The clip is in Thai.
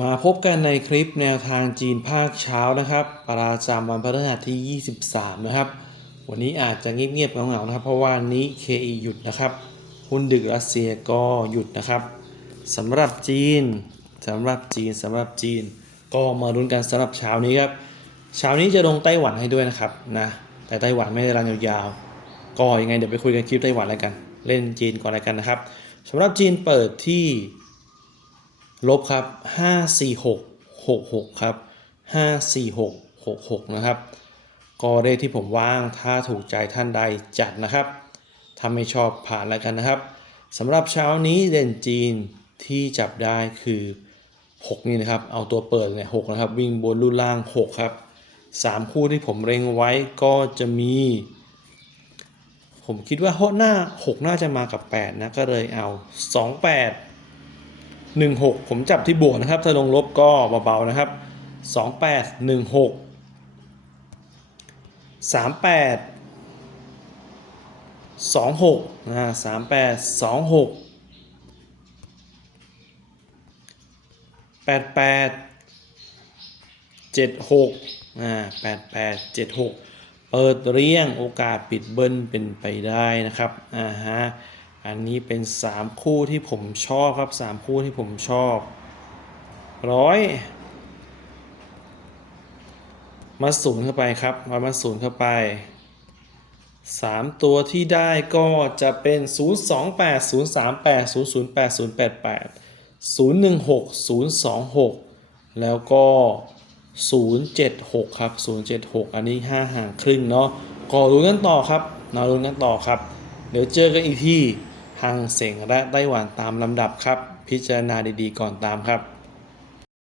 มาพบกันในคลิปแนวทางจีนภาคเช้านะครับ ประจำวันพฤหัสที่ 23 นะครับ วันนี้อาจจะเงียบๆเหงาๆนะครับ เพราะว่านี้ KE หยุดนะครับ หุ้นดึกรัสเซียก็หยุดนะครับสำหรับจีนสำหรับจีนสำหรับจีน ก็มาลุ้นกันสำหรับเช้านี้ครับ เช้านี้จะลงไต้หวันให้ด้วยนะครับนะแต่ไต้หวันไม่ได้รันยาวๆก็ยังไงเดี๋ยวไปคุยกันคลิปไต้หวันแล้วกัน เล่นจีนก่อนแล้วกันนะครับสำหรับจีนเปิดที่ ลบครับ54666ครับ54666นะครับก็เลขที่ผมว่างถ้าถูกใจท่านใดจัดนะครับถ้าไม่ชอบผ่านแล้วกันนะครับสำหรับเช้านี้เด่นจีนที่จับได้คือ 6 นี่นะครับ เอาตัวเปิดเนี่ย6นะครับ วิ่งบนรุ่นล่าง 6 ครับ 3 คู่ที่ผมเล็งไว้ก็จะมี ผมคิดว่าหน้า 6 น่าจะมากับ 8 นะ ก็เลยเอา 28 16 ผมจับที่บวกนะครับ ถ้าลงลบก็เบาๆนะครับ 28 16 38 26นะ38 26 88 76อ่า88 76 เปิดเรียงโอกาสปิดเบิ้ลเป็นไปได้นะครับอ่าฮะ อันนี้เป็น 3 คู่ที่ผมชอบครับ 3 คู่ที่ผมชอบร้อยมาศูนย์เข้าไปครับมามาศูนย์เข้าไป 3 ตัวที่ได้ก็จะเป็น 028 038 008 088 016 026 แล้วก็ 076 ครับ 076 อันนี้ 5 ห่างครึ่งเนาะก็รุ้นกันต่อครับนอรุ้นกันต่อครับ เดี๋ยวเจอกันอีกที่ หังเสงและไต้หวันตามลำดับครับ พิจารณาดีๆก่อนตามครับ